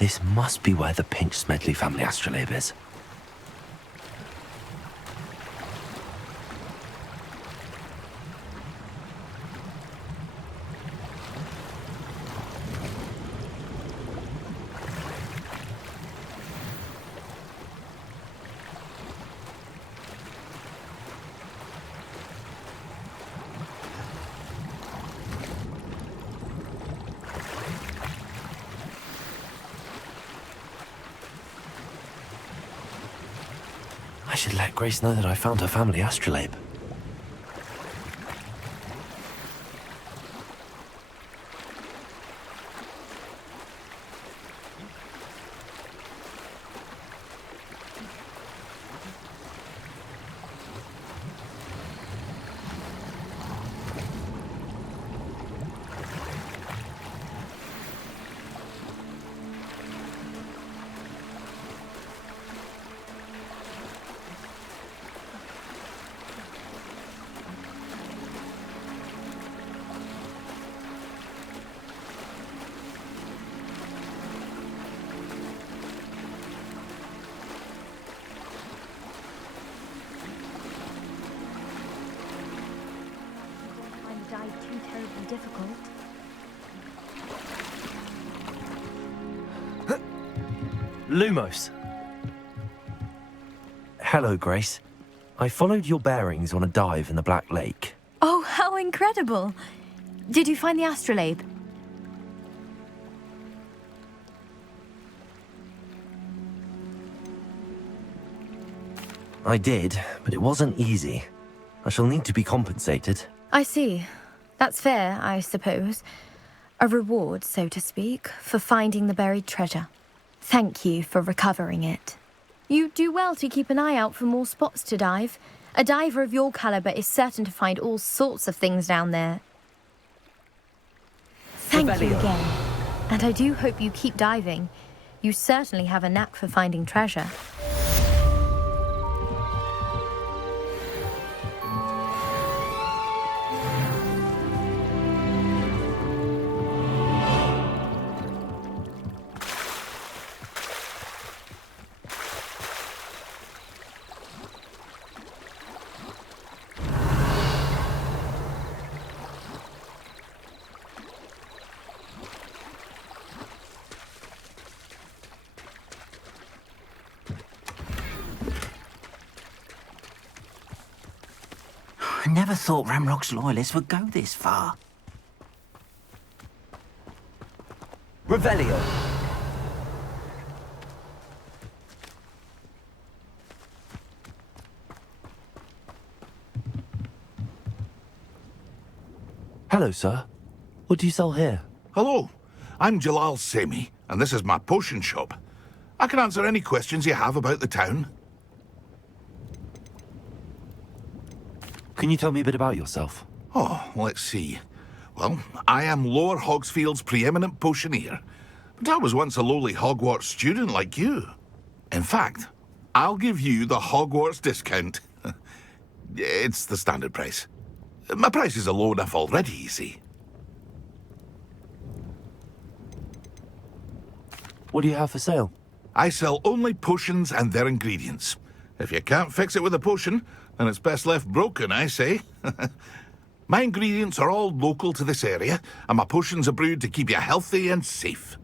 This must be where the Pinch Smedley family astrolabe is. I should let Grace know that I found her family astrolabe. Difficult. Lumos. Hello, Grace. I followed your bearings on a dive in the Black Lake. Oh, how incredible! Did you find the astrolabe? I did, but it wasn't easy. I shall need to be compensated. I see. That's fair, I suppose. A reward, so to speak, for finding the buried treasure. Thank you for recovering it. You do well to keep an eye out for more spots to dive. A diver of your caliber is certain to find all sorts of things down there. Thank you again. And I do hope you keep diving. You certainly have a knack for finding treasure. I never thought Ramrock's loyalists would go this far. Revelio. Hello, sir. What do you sell here? Hello, I'm Jalal Semi, and this is my potion shop. I can answer any questions you have about the town. Can you tell me a bit about yourself? Oh, let's see. Well, I am Lower Hogsfield's preeminent potioneer, but I was once a lowly Hogwarts student like you. In fact, I'll give you the Hogwarts discount. It's the standard price. My prices are low enough already, you see. What do you have for sale? I sell only potions and their ingredients. If you can't fix it with a potion, then it's best left broken, I say. My ingredients are all local to this area, and my potions are brewed to keep you healthy and safe.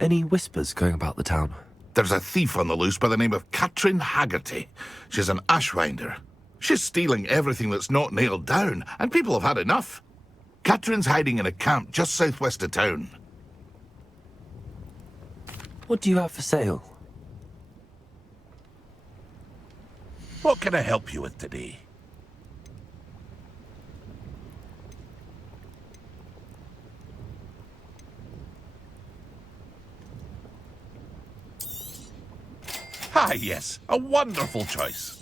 Any whispers going about the town? There's a thief on the loose by the name of Katrin Haggerty. She's an ashwinder. She's stealing everything that's not nailed down, and people have had enough. Katrin's hiding in a camp just southwest of town. What do you have for sale? What can I help you with today? Ah, yes, a wonderful choice.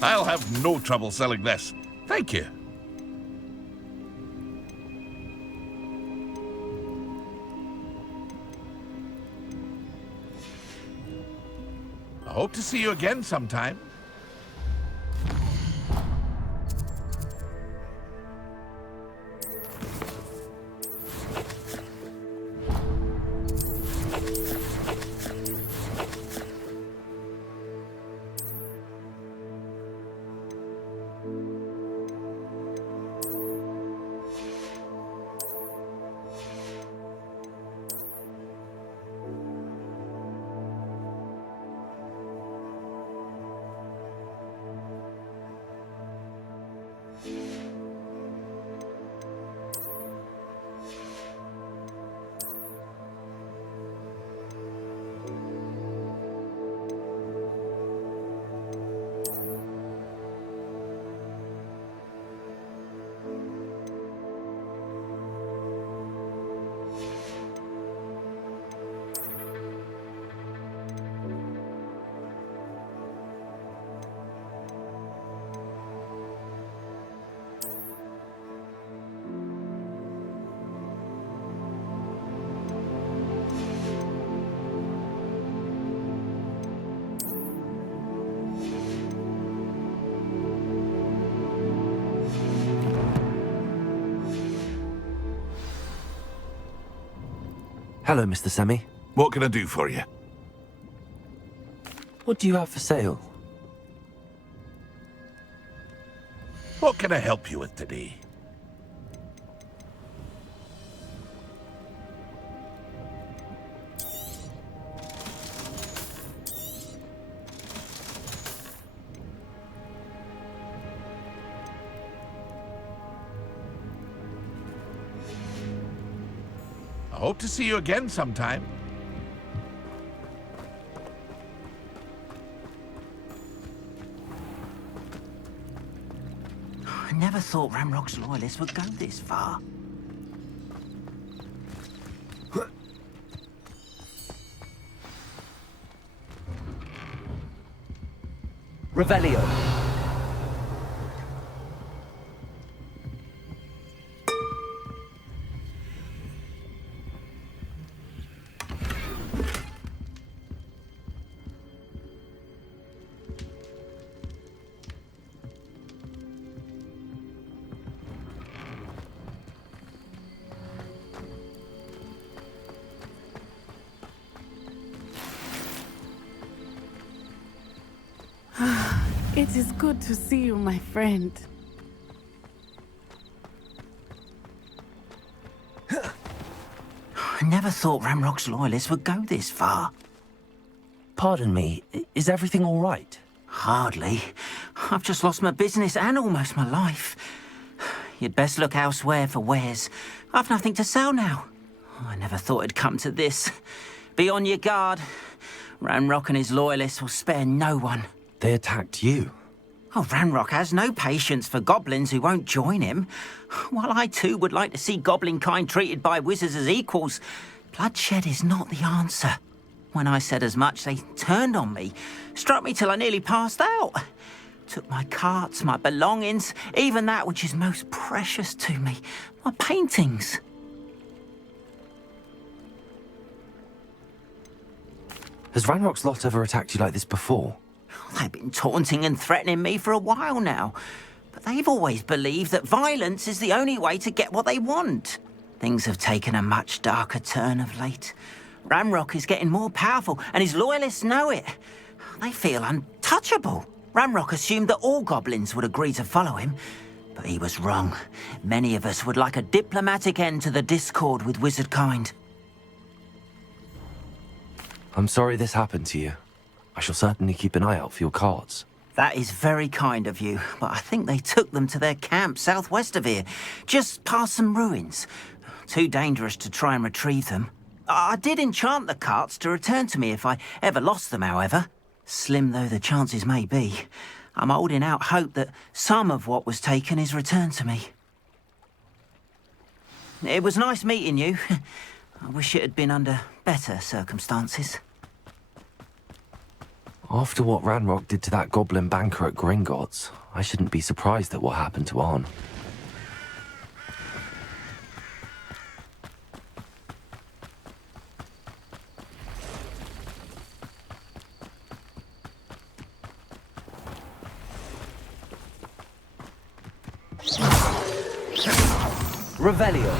I'll have no trouble selling this. Thank you. hope to see you again sometime. Hello, Mr. Semi. What can I do for you? What do you have for sale? What can I help you with today? I hope to see you again sometime. I never thought Ramrock's loyalists would go this far. Revelio. It is good to see you, my friend. I never thought Ramrock's loyalists would go this far. Pardon me, is everything all right? Hardly. I've just lost my business and almost my life. You'd best look elsewhere for wares. I've nothing to sell now. I never thought it'd come to this. Be on your guard. Ramrock and his loyalists will spare no one. They attacked you. Oh, Ranrock has no patience for goblins who won't join him. While I too would like to see goblin kind treated by wizards as equals, bloodshed is not the answer. When I said as much, they turned on me, struck me till I nearly passed out. Took my carts, my belongings, even that which is most precious to me, my paintings. Has Ranrock's lot ever attacked you like this before? They've been taunting and threatening me for a while now, but they've always believed that violence is the only way to get what they want. Things have taken a much darker turn of late. Ramrock is getting more powerful, and his loyalists know it. They feel untouchable. Ramrock assumed that all goblins would agree to follow him, but he was wrong. Many of us would like a diplomatic end to the discord with wizard kind. I'm sorry this happened to you. I shall certainly keep an eye out for your cards. That is very kind of you, but I think they took them to their camp southwest of here, just past some ruins. Too dangerous to try and retrieve them. I did enchant the carts to return to me if I ever lost them, however. Slim though the chances may be, I'm holding out hope that some of what was taken is returned to me. It was nice meeting you. I wish it had been under better circumstances. After what Ranrock did to that goblin banker at Gringotts, I shouldn't be surprised at what happened to Arn. Revelio.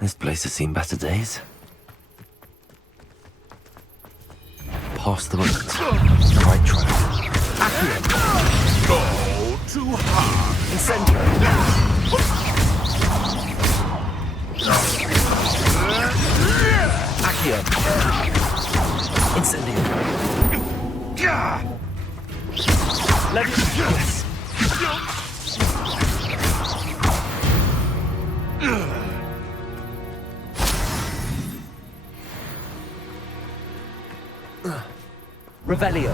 This place has seen better days. Past the right track. Go too hard. Incendio. Accio. Incendio. Yes. Revelio.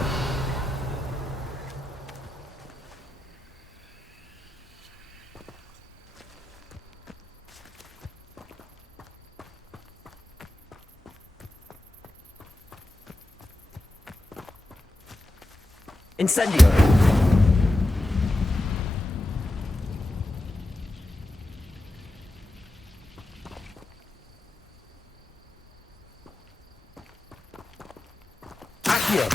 Incendio. Accio.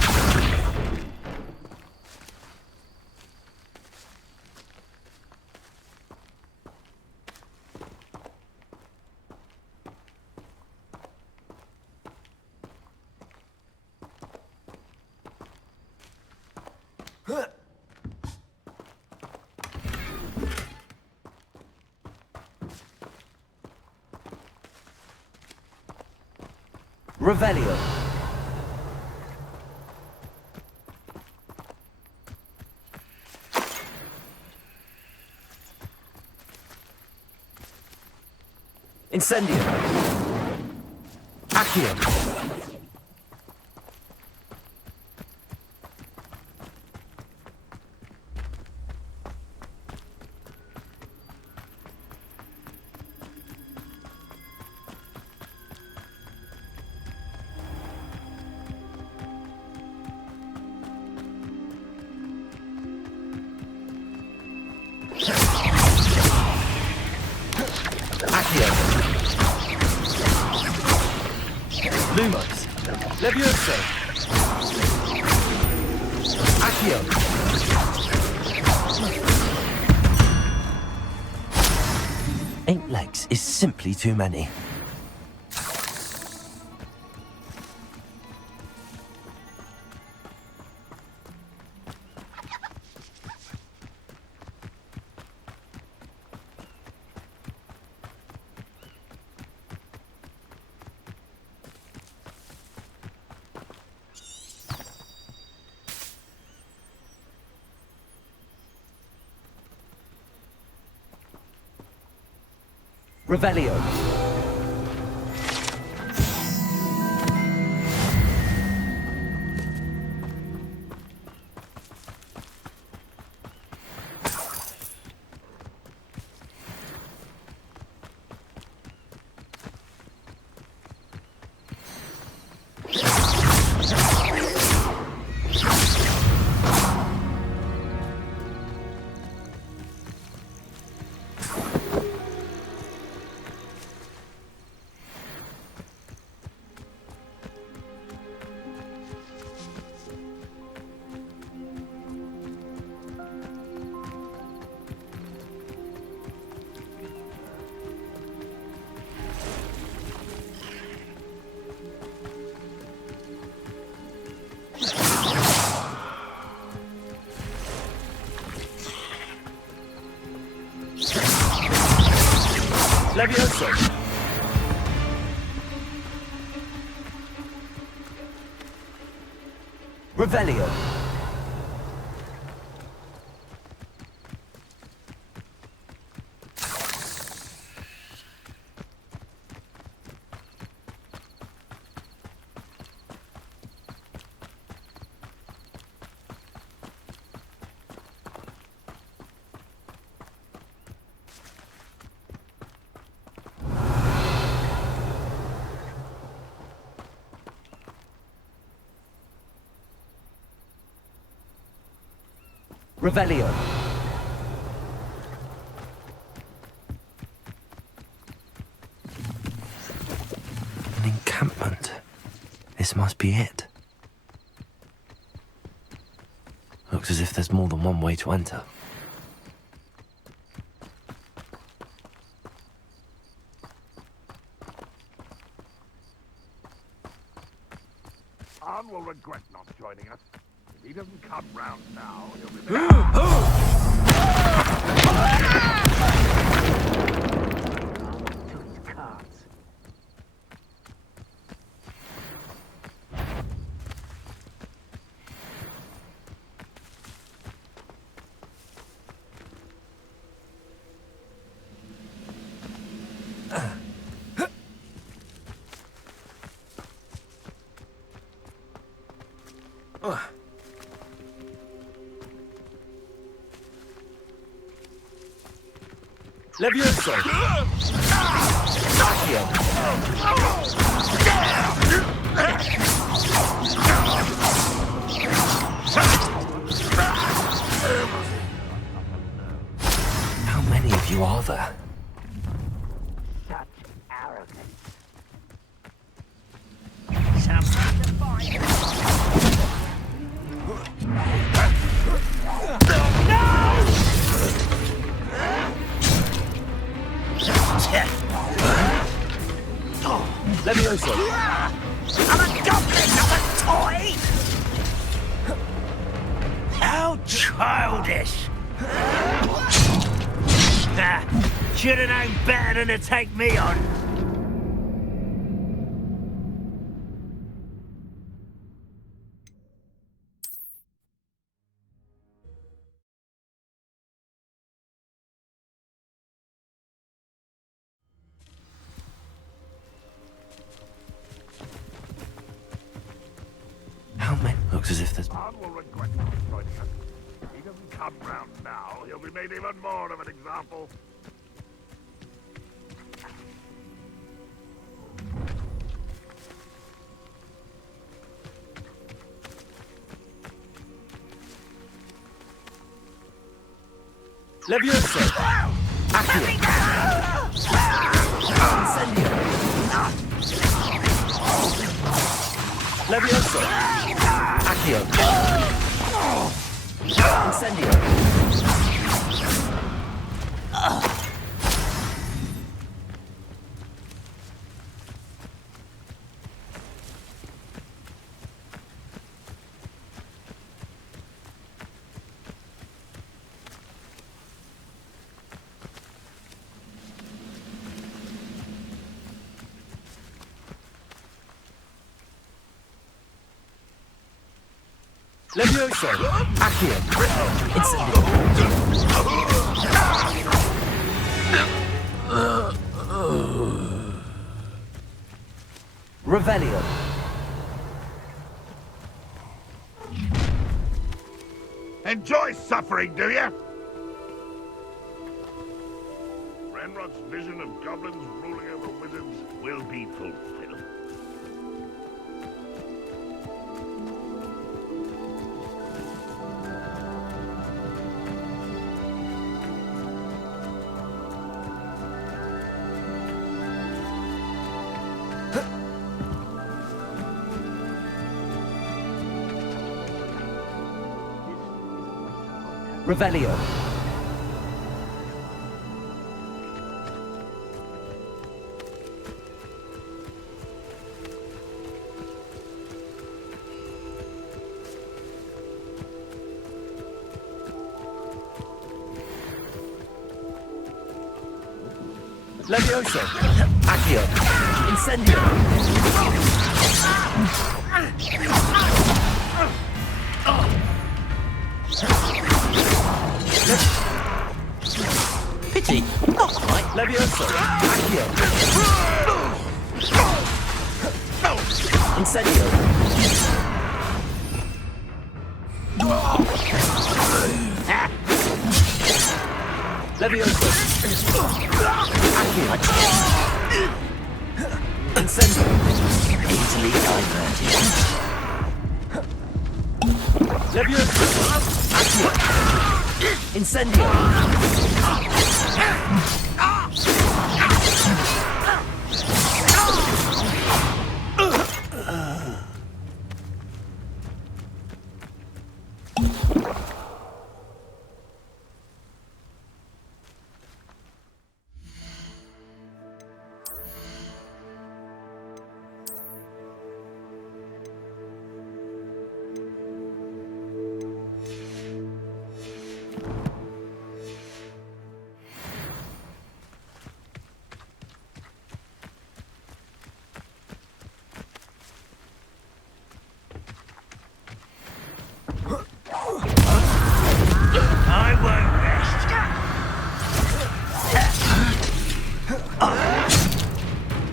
Revelio. Incendio. Accio. Accio. Lumos. Levioso. Accio. Eight legs is simply too many. Revelio. Levioso. Revelio. Revelio. An encampment. This must be it. Looks as if there's more than one way to enter. Arn will regret not joining us. If he doesn't come round now, he'll be there. Levioso! Accio! How many of you are there? Such arrogance. Something to find. Levioso! I'm a goblin, not a toy! How childish! Should have known better than to take me on. How many? Looks as if there's... Arn will regret not joining us. If he doesn't come round now, he'll be made even more of an example. Levioso! Accio! Incendio! Levioso! Accio! Incendio! Levioso! Accio! Incendio! Revelio! Enjoy suffering, do you? Renrock's vision of goblins ruling over wizards will be fulfilled. Revelio! Levioso! Accio! Incendio! Pity, not quite. Levioso. Accio. Incendio. Levioso. Accio. Incendio. Easily diverted. Levioso. Accio. Incendio.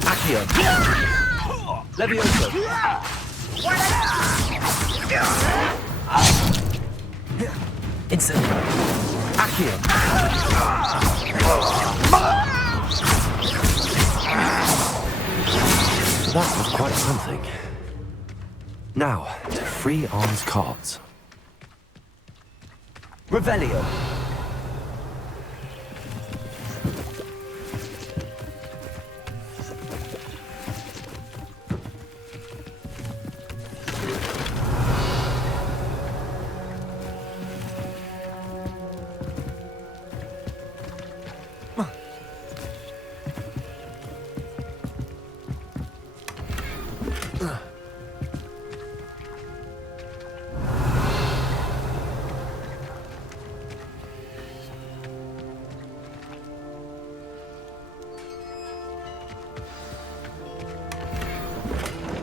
Accio. Levioso. Incendio. Accio. That was quite something. Now, to free Arm's cards. Revelio.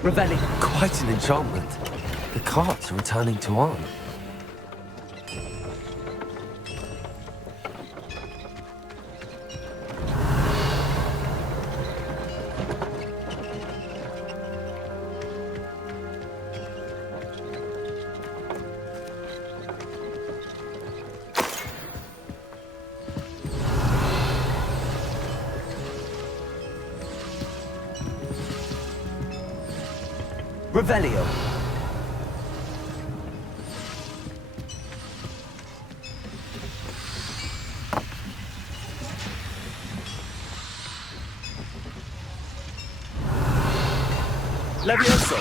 Revelio. Quite an enchantment. The cards are returning to Arm. Revelio. Levioso.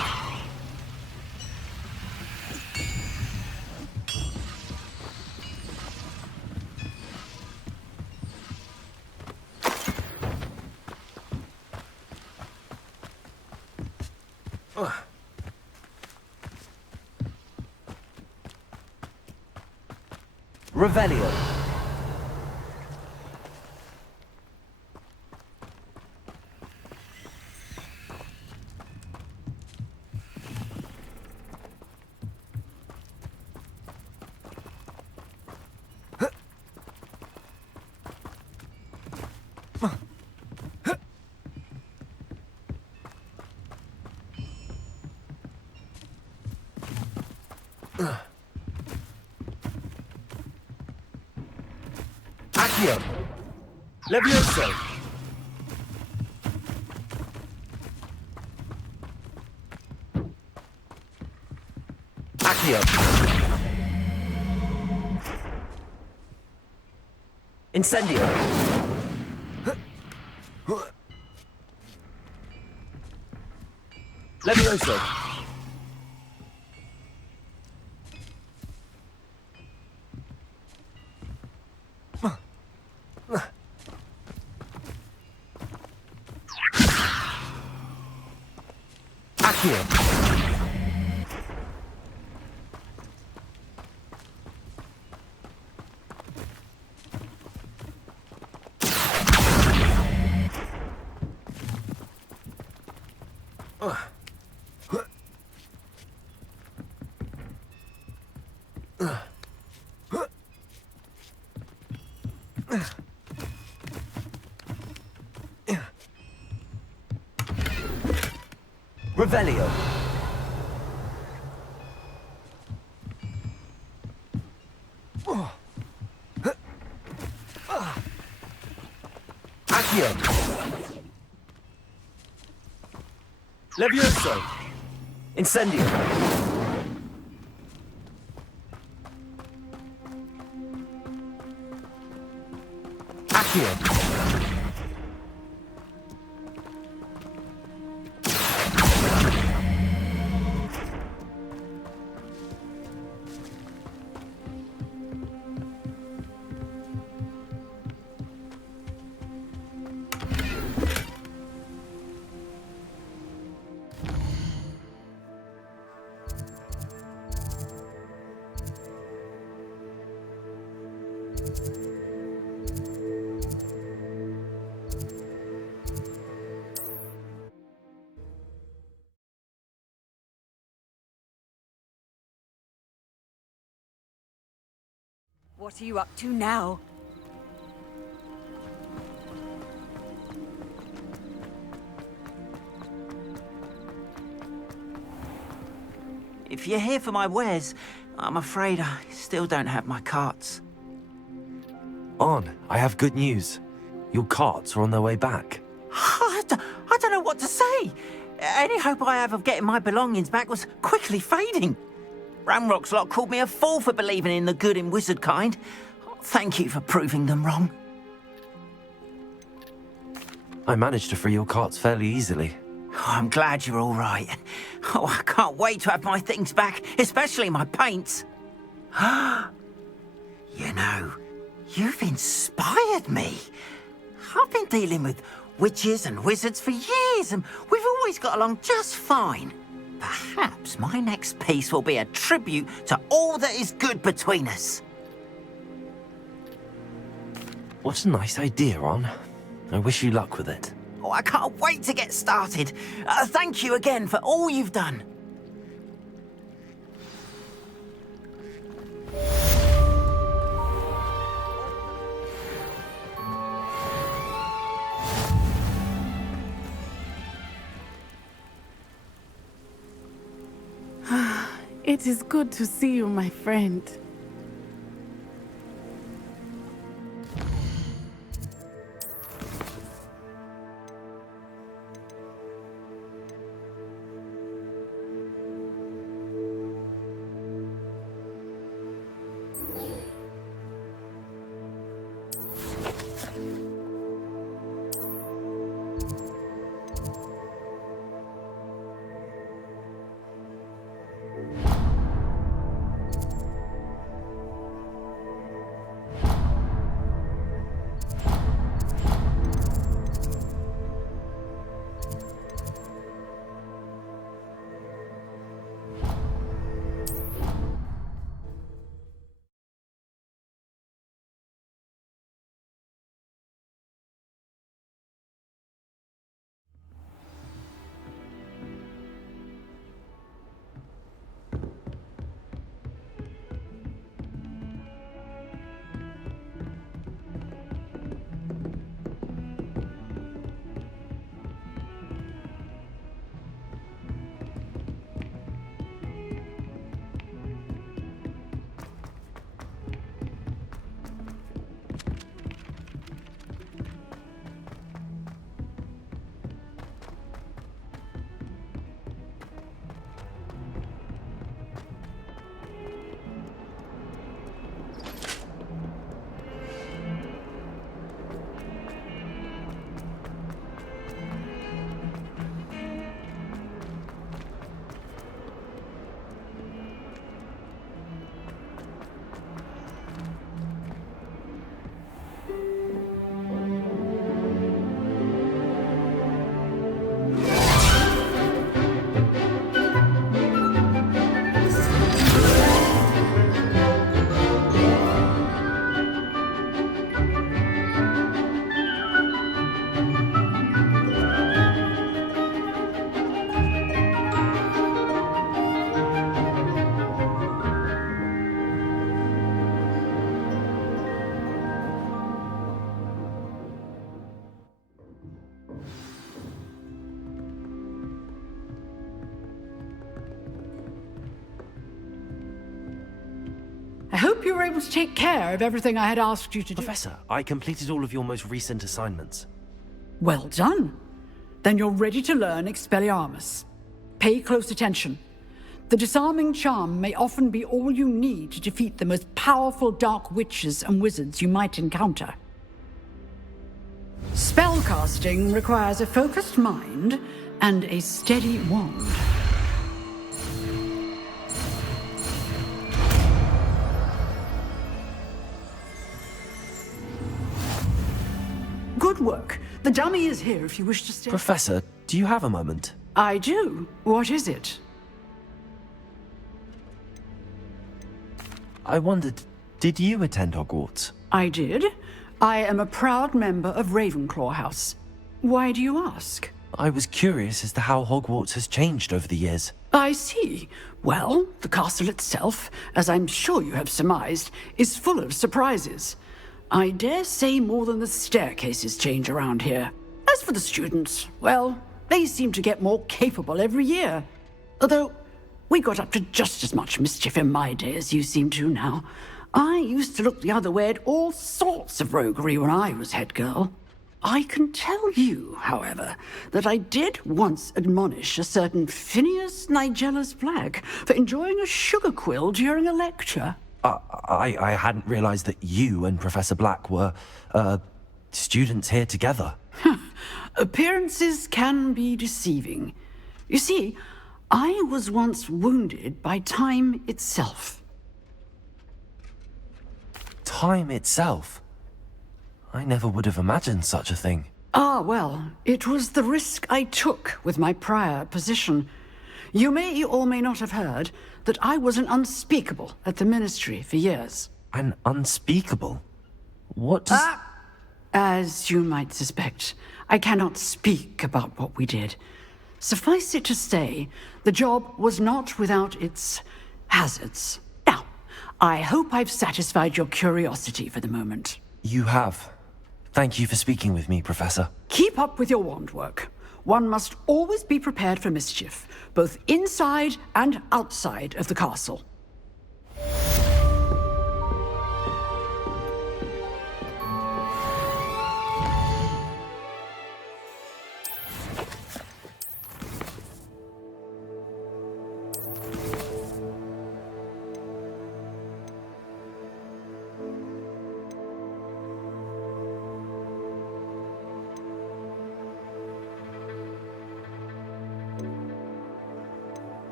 Revelio. Accio. Levioso. Accio. Incendio. Levioso. Accio. Revelio. Accio. Levioso. Incendio. Accio. What are you up to now? If you're here for my wares, I'm afraid I still don't have my carts. On, I have good news. Your carts are on their way back. I don't know what to say. Any hope I have of getting my belongings back was quickly fading. Ramrock's lot called me a fool for believing in the good in wizard kind. Thank you for proving them wrong. I managed to free your carts fairly easily. Oh, I'm glad you're all right. Oh, I can't wait to have my things back, especially my paints. You know, you've inspired me. I've been dealing with witches and wizards for years, and we've always got along just fine. Perhaps my next piece will be a tribute to all that is good between us. What a nice idea, Ron. I wish you luck with it. Oh, I can't wait to get started. Thank you again for all you've done. It is good to see you, my friend. I hope you were able to take care of everything I had asked you to do. Professor, I completed all of your most recent assignments. Well done. Then you're ready to learn Expelliarmus. Pay close attention. The disarming charm may often be all you need to defeat the most powerful dark witches and wizards you might encounter. Spellcasting requires a focused mind and a steady wand. Good work. The dummy is here if you wish to stay. Professor, do you have a moment? I do. What is it? I wondered, did you attend Hogwarts? I did. I am a proud member of Ravenclaw House. Why do you ask? I was curious as to how Hogwarts has changed over the years. I see. Well, the castle itself, as I'm sure you have surmised, is full of surprises. I dare say more than the staircases change around here. As for the students, well, they seem to get more capable every year. Although, we got up to just as much mischief in my day as you seem to now. I used to look the other way at all sorts of roguery when I was head girl. I can tell you, however, that I did once admonish a certain Phineas Nigella's Black for enjoying a sugar quill during a lecture. I hadn't realized that you and Professor Black were, students here together. Appearances can be deceiving. You see, I was once wounded by time itself. Time itself? I never would have imagined such a thing. Ah, well, it was the risk I took with my prior position. You may or may not have heard that I was an unspeakable at the Ministry for years. An unspeakable? What does... As you might suspect, I cannot speak about what we did. Suffice it to say, the job was not without its hazards. Now, I hope I've satisfied your curiosity for the moment. You have. Thank you for speaking with me, Professor. Keep up with your wand work. One must always be prepared for mischief, both inside and outside of the castle.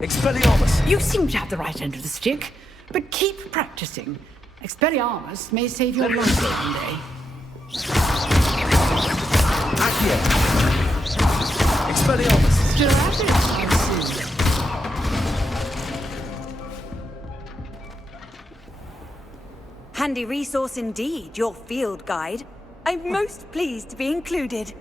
Expelliarmus! You seem to have the right end of the stick, but keep practicing. Expelliarmus may save your life one day. Accio! Expelliarmus! Still at it, I see. Handy resource indeed, your field guide. I'm most pleased to be included.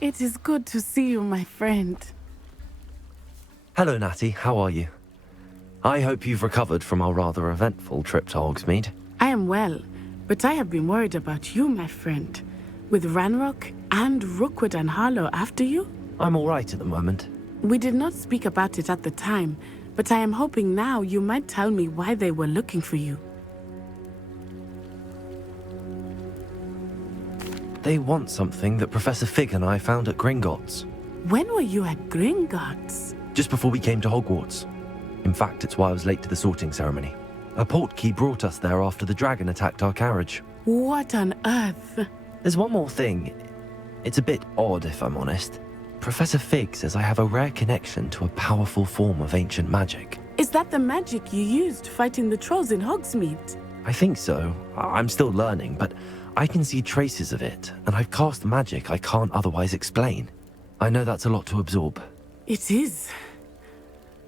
It is good to see you, my friend. Hello, Natty. How are you? I hope you've recovered from our rather eventful trip to Hogsmeade. I am well, but I have been worried about you, my friend. With Ranrock and Rookwood and Harlow after you? I'm all right at the moment. We did not speak about it at the time, but I am hoping now you might tell me why they were looking for you. They want something that Professor Fig and I found at Gringotts. When were you at Gringotts? Just before we came to Hogwarts. In fact, it's why I was late to the sorting ceremony. A portkey brought us there after the dragon attacked our carriage. What on earth? There's one more thing. It's a bit odd, if I'm honest. Professor Fig says I have a rare connection to a powerful form of ancient magic. Is that the magic you used fighting the trolls in Hogsmeade? I think so. I'm still learning, but I can see traces of it, and I've cast magic I can't otherwise explain. I know that's a lot to absorb. It is.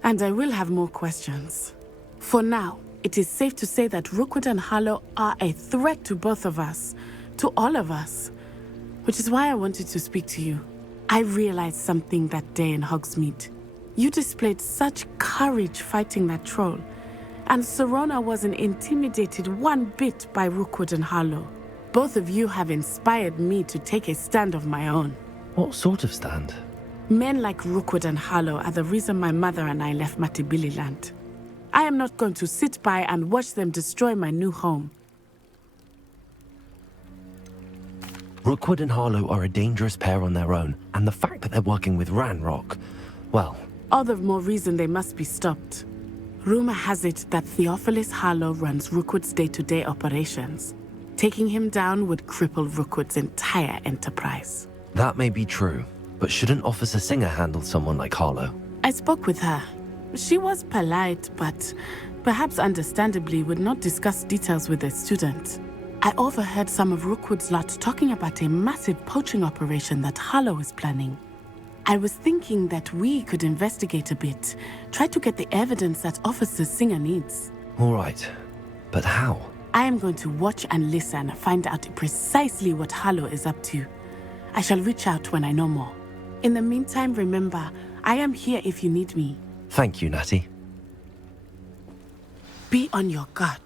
And I will have more questions. For now, it is safe to say that Rookwood and Harlow are a threat to both of us, to all of us. Which is why I wanted to speak to you. I realized something that day in Hogsmeade. You displayed such courage fighting that troll, and Serona wasn't intimidated one bit by Rookwood and Harlow. Both of you have inspired me to take a stand of my own. What sort of stand? Men like Rookwood and Harlow are the reason my mother and I left Matabeleland. I am not going to sit by and watch them destroy my new home. Rookwood and Harlow are a dangerous pair on their own, and the fact that they're working with Ranrock, well... All the more reason they must be stopped. Rumor has it that Theophilus Harlow runs Rookwood's day-to-day operations. Taking him down would cripple Rookwood's entire enterprise. That may be true, but shouldn't Officer Singer handle someone like Harlow? I spoke with her. She was polite, but perhaps understandably would not discuss details with a student. I overheard some of Rookwood's lot talking about a massive poaching operation that Harlow is planning. I was thinking that we could investigate a bit, try to get the evidence that Officer Singer needs. All right, but how? I am going to watch and listen, find out precisely what Harlow is up to. I shall reach out when I know more. In the meantime, remember, I am here if you need me. Thank you, Natty. Be on your guard.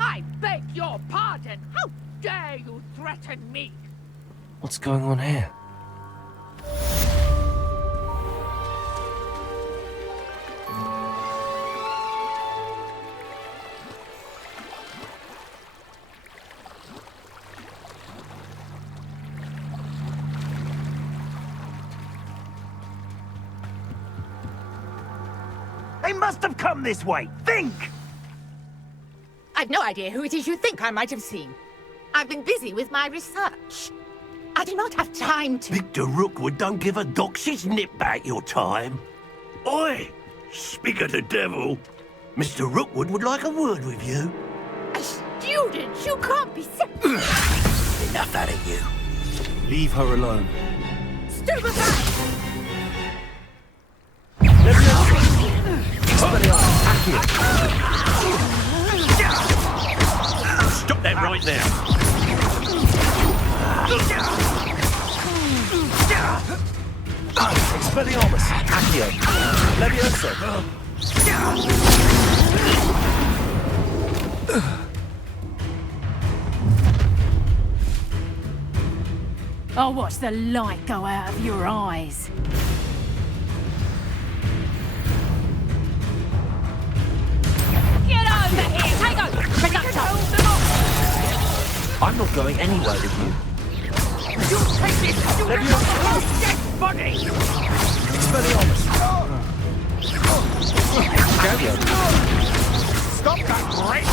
I beg your pardon! How dare you threaten me? What's going on here? They must have come this way. Think! I've no idea who it is you think I might have seen. I've been busy with my research. I do not have time to... Victor Rookwood don't give a doxy's nip back your time. Oi! Speak of the devil. Mr. Rookwood would like a word with you. A student? You can't be so... Enough out of you. Leave her alone. Stupefy! Stop that right now. Expelliarmus! Accio! Levioso! I'll watch the light go out of your eyes. Get over here! Take over! Reducto! I'm not going anywhere with you. You take this student off dead body! Expelliarmus! Gavio. Stop that right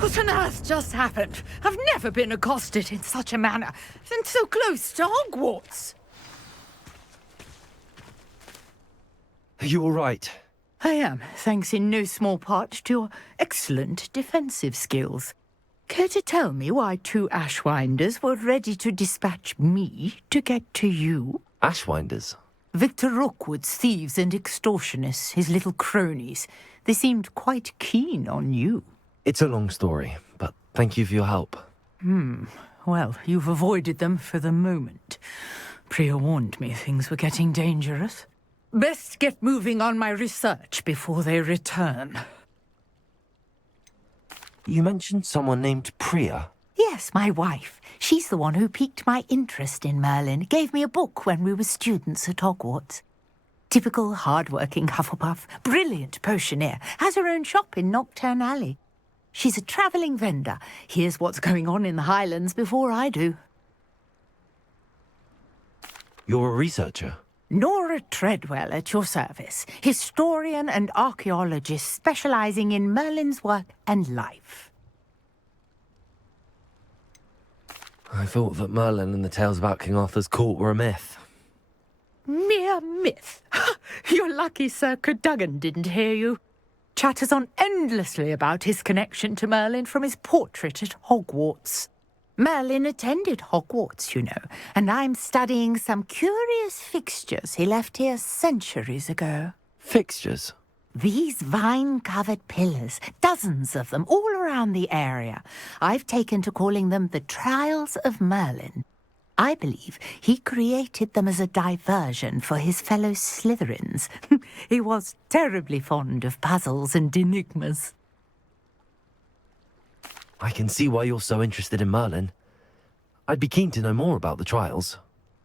What on earth just happened? I've never been accosted in such a manner, and so close to Hogwarts. Are you all right? I am, thanks in no small part to your excellent defensive skills. Care to tell me why two Ashwinders were ready to dispatch me to get to you? Ashwinders? Victor Rookwood's thieves and extortionists, his little cronies. They seemed quite keen on you. It's a long story, but thank you for your help. Well, you've avoided them for the moment. Priya warned me things were getting dangerous. Best get moving on my research before they return. You mentioned someone named Priya. Yes, my wife. She's the one who piqued my interest in Merlin. Gave me a book when we were students at Hogwarts. Typical hard-working Hufflepuff, brilliant potioneer, has her own shop in Knockturn Alley. She's a travelling vendor. Hears what's going on in the Highlands before I do. You're a researcher? Nora Treadwell at your service, historian and archaeologist specializing in Merlin's work and life. I thought that Merlin and the tales about King Arthur's court were a myth. Mere myth. You're lucky Sir Cadogan didn't hear you. Chatters on endlessly about his connection to Merlin from his portrait at Hogwarts. Merlin attended Hogwarts, you know, and I'm studying some curious fixtures he left here centuries ago. Fixtures? These vine-covered pillars, dozens of them, all around the area. I've taken to calling them the Trials of Merlin. I believe he created them as a diversion for his fellow Slytherins. He was terribly fond of puzzles and enigmas. I can see why you're so interested in Merlin. I'd be keen to know more about the trials.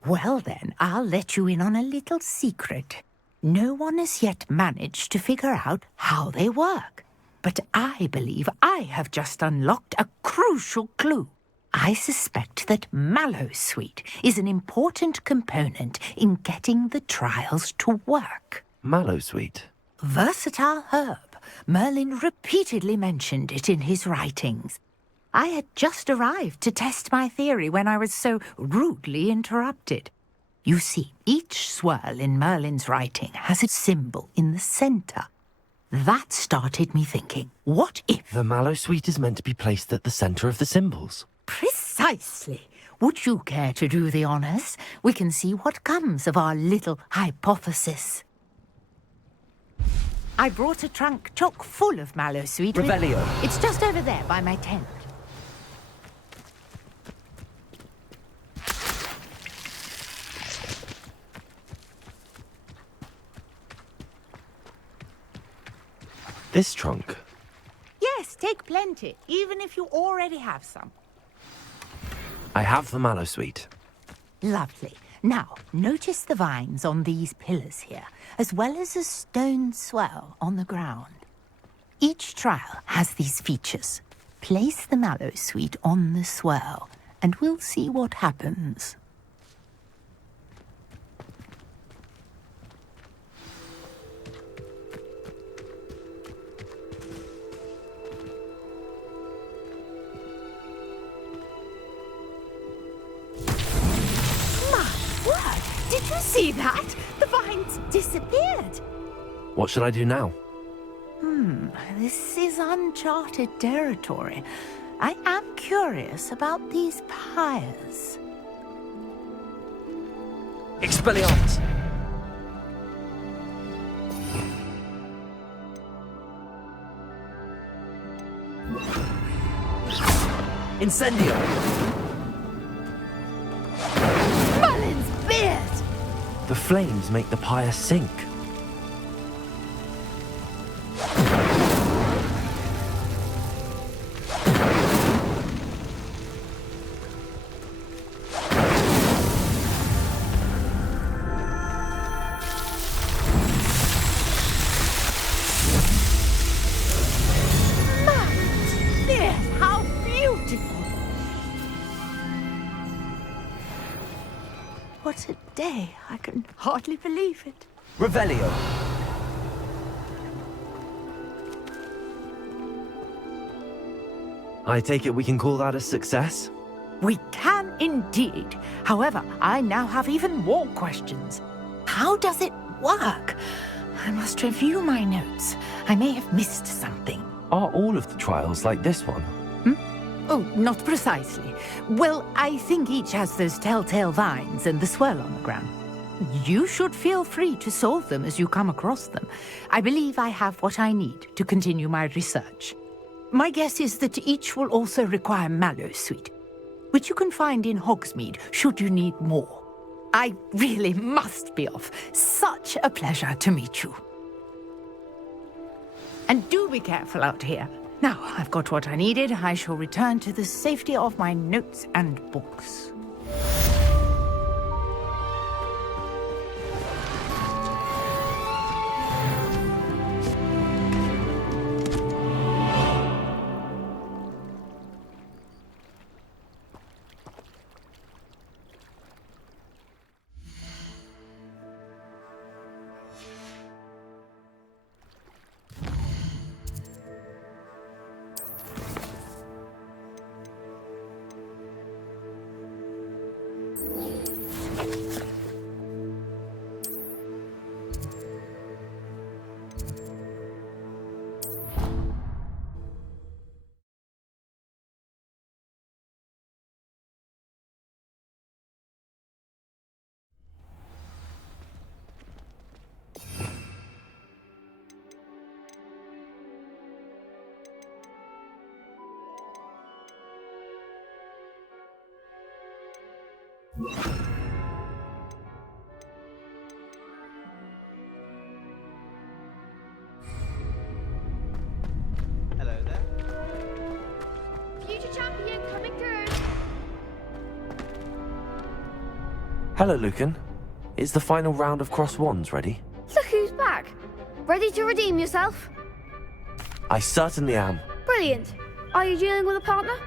Well then, I'll let you in on a little secret. No one has yet managed to figure out how they work. But I believe I have just unlocked a crucial clue. I suspect that Mallowsweet is an important component in getting the trials to work. Mallowsweet? Versatile herb. Merlin repeatedly mentioned it in his writings. I had just arrived to test my theory when I was so rudely interrupted. You see, each swirl in Merlin's writing has a symbol in the centre. That started me thinking, what if... The Mallowsweet is meant to be placed at the centre of the symbols. Precisely. Would you care to do the honours? We can see what comes of our little hypothesis. I brought a trunk chock full of Mallowsweet. Revelio. It's just over there by my tent. This trunk? Yes, take plenty, even if you already have some. I have the Mallowsweet. Lovely. Now, notice the vines on these pillars here, as well as a stone swell on the ground. Each trial has these features. Place the Mallowsweet on the swell, and we'll see what happens. Did you see that? The vines disappeared. What should I do now? This is uncharted territory. I am curious about these pyres. Expelliarmus! Incendio! Merlin's beard! The flames make the pyre sink. Merlin's beard! How beautiful! What a day. I can hardly believe it. Revelio. I take it we can call that a success? We can indeed. However, I now have even more questions. How does it work? I must review my notes. I may have missed something. Are all of the trials like this one? Oh, not precisely. Well, I think each has those telltale vines and the swirl on the ground. You should feel free to solve them as you come across them. I believe I have what I need to continue my research. My guess is that each will also require Mallowsweet, which you can find in Hogsmeade should you need more. I really must be off. Such a pleasure to meet you. And do be careful out here. Now, I've got what I needed. I shall return to the safety of my notes and books. Hello there. Future champion coming through. Hello, Lucan. Is the final round of Cross Wands ready? Look who's back. Ready to redeem yourself? I certainly am. Brilliant. Are you dealing with a partner?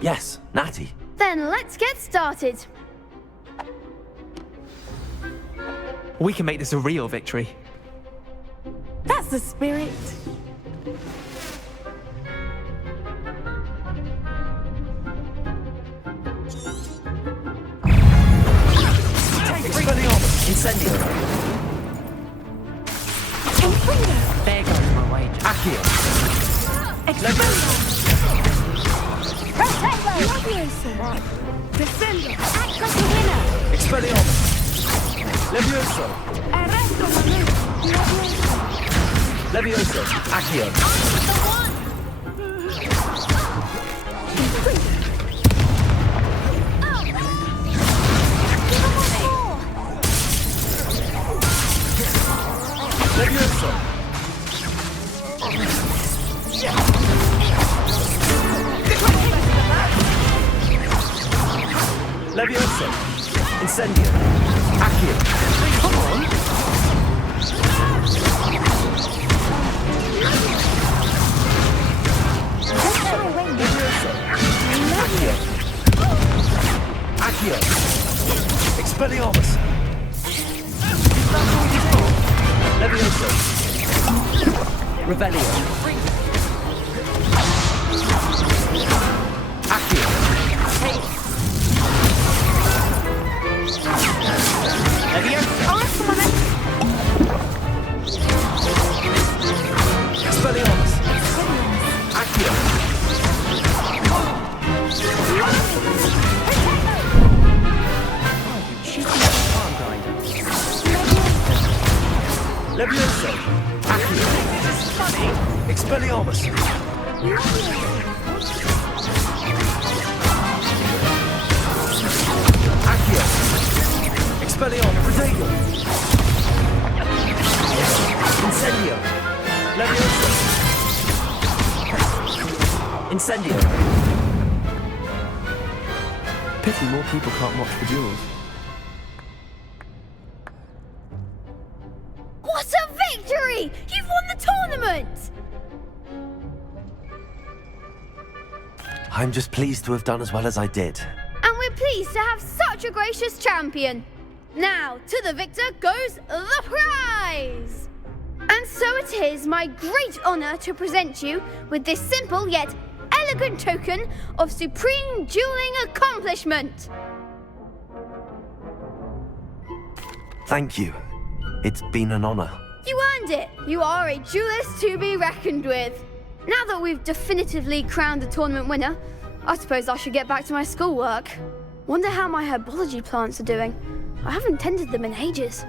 Yes, Natty. Then let's get started. We can make this a real victory. That's the spirit. Expelliarmus! Incendio! There goes my wager. Accio! Expelliarmus! Defender! Act like a winner! Expelliarmus! Levioso! Arresto, Manu! Levioso! Accio! Levioso! Levioso! Incendio! Accio! Come on! Levioso! Accio! Accio! Expelliarmus! Levioso! Revelio! Accio! Expelliarmus! Accio! Levioso! Accio! Expelliarmus! Accio! Expelliarmus! Protego! Incendio! Levioso! Incendio! Pity more people can't watch the duels. What a victory! You've won the tournament! I'm just pleased to have done as well as I did. And we're pleased to have such a gracious champion. Now, to the victor goes the prize! And so it is my great honor to present you with this simple yet elegant token of supreme dueling accomplishment. Thank you. It's been an honor. You earned it. You are a duelist to be reckoned with. Now that we've definitively crowned the tournament winner, I suppose I should get back to my schoolwork. Wonder how my herbology plants are doing. I haven't tended them in ages.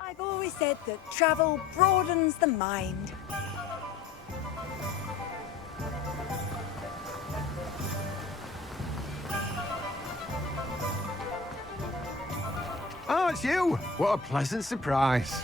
I've always said that travel broadens the mind. Oh, it's you! What a pleasant surprise.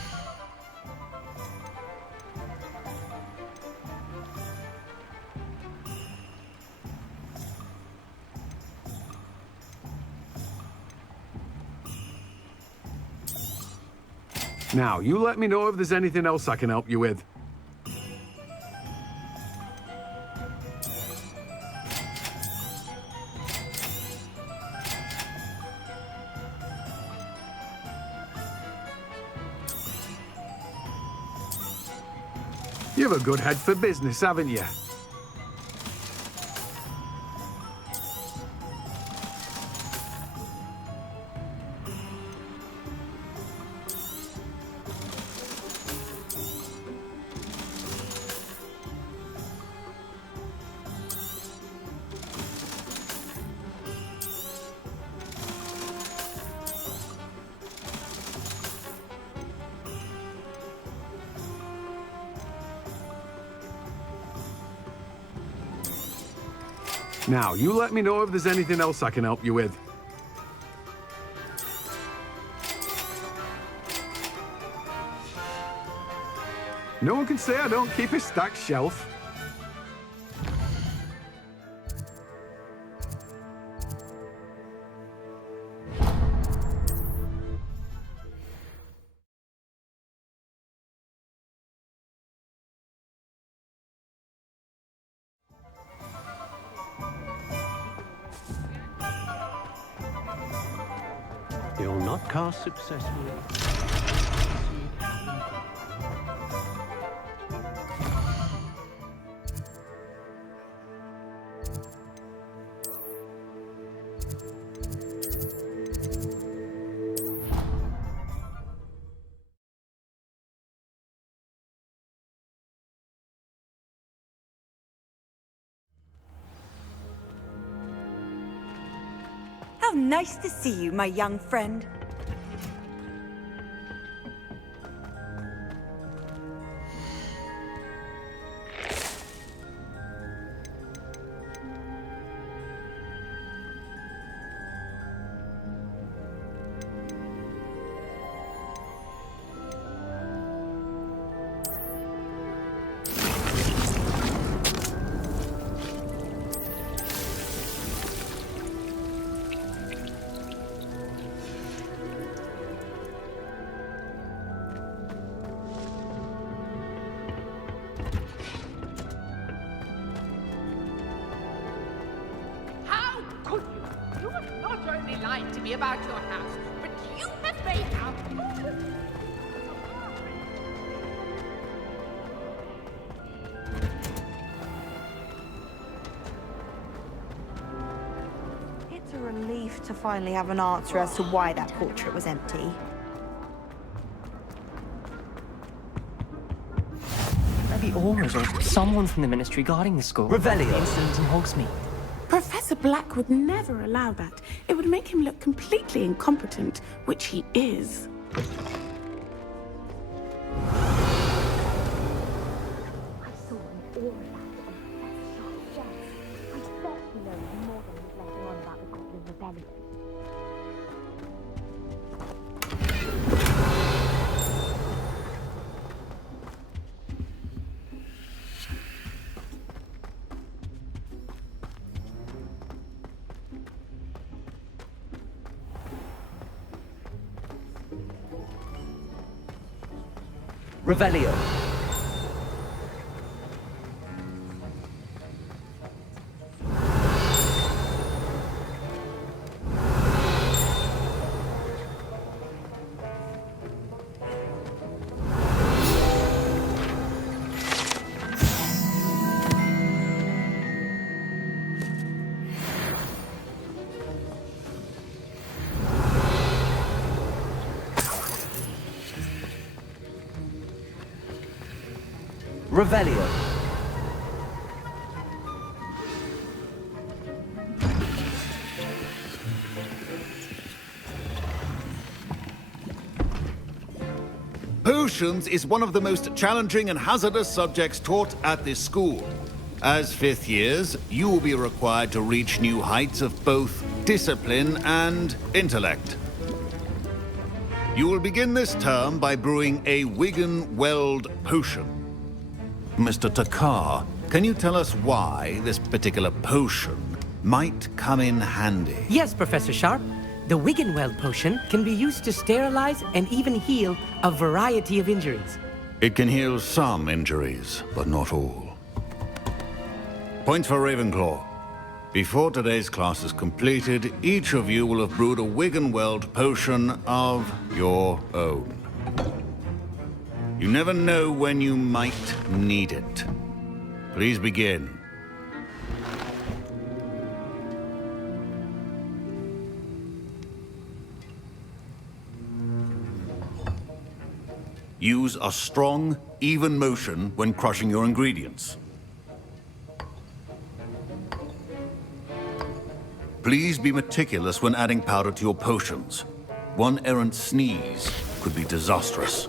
Now, you let me know if there's anything else I can help you with. You've a good head for business, haven't you? Now, you let me know if there's anything else I can help you with. No one can say I don't keep a stacked shelf. You'll not cast successfully. How nice to see you, my young friend. Lied to me about your house, but you have made out. It's a relief to finally have an answer as to why that portrait was empty. Maybe Aura's or someone from the Ministry guarding the school. Revelio. Incident in Hogsmeade. Professor Black would never allow that. It would make him look completely incompetent, which he is. Revelio. Revelio. Potions is one of the most challenging and hazardous subjects taught at this school. As fifth years, you will be required to reach new heights of both discipline and intellect. You will begin this term by brewing a Wigan-Weld potion. Mr. Takar, can you tell us why this particular potion might come in handy? Yes, Professor Sharp. The Wigan-Weld potion can be used to sterilize and even heal a variety of injuries. It can heal some injuries, but not all. Points for Ravenclaw. Before today's class is completed, each of you will have brewed a Wigan-Weld potion of your own. You never know when you might need it. Please begin. Use a strong, even motion when crushing your ingredients. Please be meticulous when adding powder to your potions. One errant sneeze could be disastrous.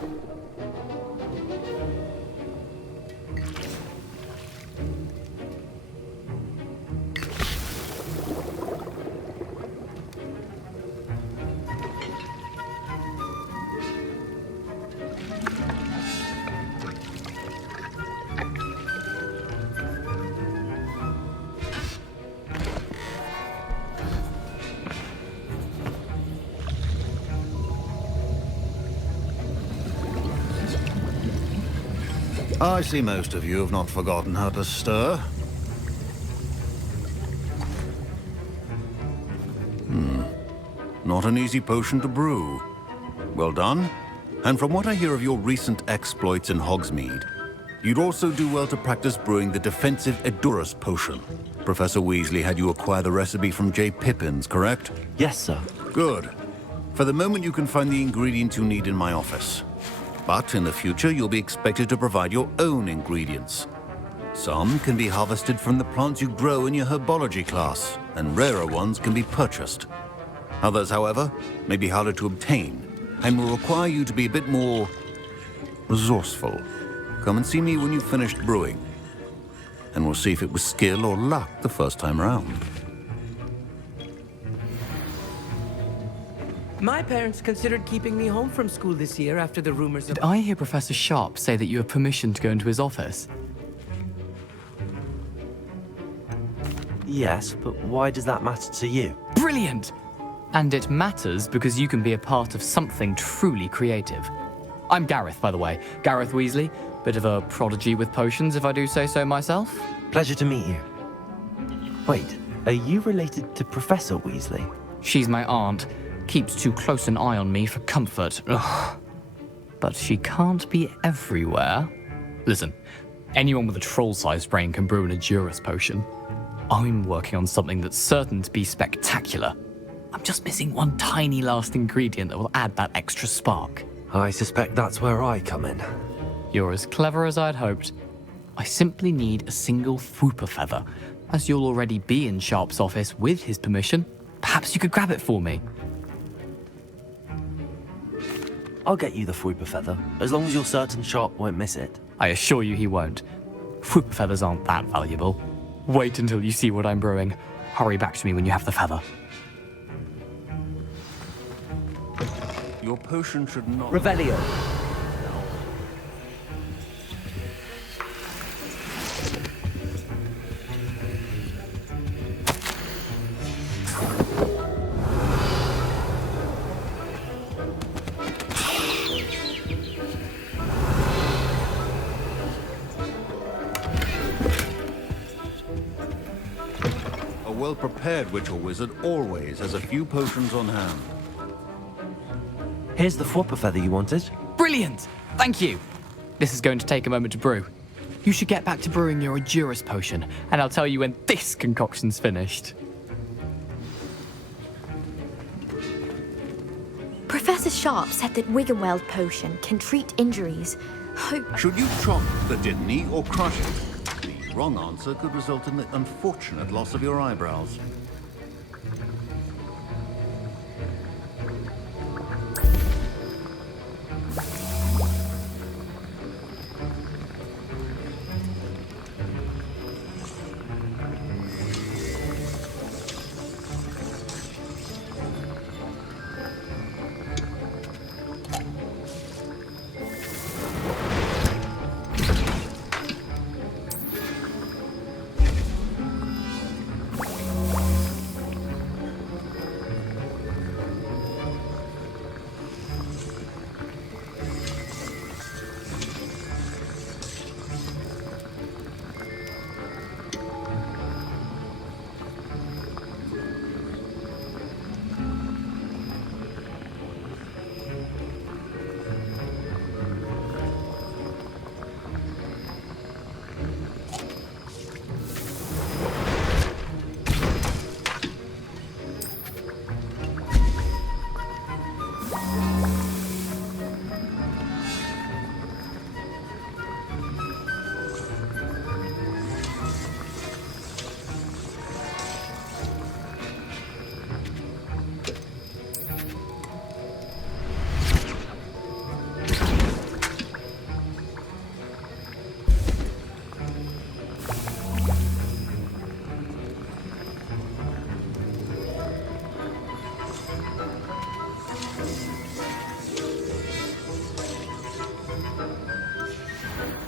I see most of you have not forgotten how to stir. Not an easy potion to brew. Well done. And from what I hear of your recent exploits in Hogsmeade, you'd also do well to practice brewing the defensive Edurus potion. Professor Weasley had you acquire the recipe from J. Pippin's, correct? Yes, sir. Good. For the moment, you can find the ingredients you need in my office. But in the future, you'll be expected to provide your own ingredients. Some can be harvested from the plants you grow in your herbology class, and rarer ones can be purchased. Others, however, may be harder to obtain, and will require you to be a bit more resourceful. Come and see me when you've finished brewing, and we'll see if it was skill or luck the first time around. My parents considered keeping me home from school this year after the rumors of— Did I hear Professor Sharp say that you have permission to go into his office? Yes, but why does that matter to you? Brilliant! And it matters because you can be a part of something truly creative. I'm Gareth, by the way. Gareth Weasley. Bit of a prodigy with potions, if I do say so myself. Pleasure to meet you. Wait, are you related to Professor Weasley? She's my aunt. Keeps too close an eye on me for comfort. Ugh. But she can't be everywhere. Listen, anyone with a troll-sized brain can brew an Edurus potion. I'm working on something that's certain to be spectacular. I'm just missing one tiny last ingredient that will add that extra spark. I suspect that's where I come in. You're as clever as I'd hoped. I simply need a single Fwooper feather. As you'll already be in Sharp's office with his permission, perhaps you could grab it for me. I'll get you the Fwooper feather, as long as you're certain Sharp won't miss it. I assure you he won't. Fwooper feathers aren't that valuable. Wait until you see what I'm brewing. Hurry back to me when you have the feather. Your potion should not... Revelio. A well-prepared witch or wizard always has a few potions on hand. Here's the Fwooper feather you wanted. Brilliant! Thank you! This is going to take a moment to brew. You should get back to brewing your Edurus potion, and I'll tell you when this concoction's finished. Professor Sharp said that Wigan-Weld potion can treat injuries, Hope. Should you chop the Dittany or crush it? The wrong answer could result in the unfortunate loss of your eyebrows.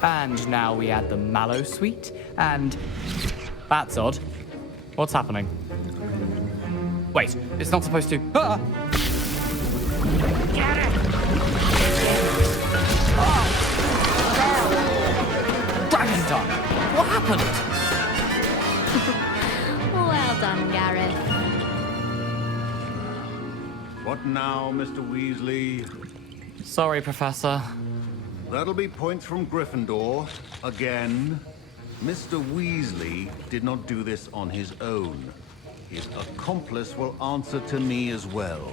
And now we add the mallow sweet, and... That's odd. What's happening? Wait, it's not supposed to... Ah! Get it! Dragon's tongue! What happened? Well done, Gareth. What now, Mr. Weasley? Sorry, Professor. That'll be points from Gryffindor. Again. Mr. Weasley did not do this on his own. His accomplice will answer to me as well.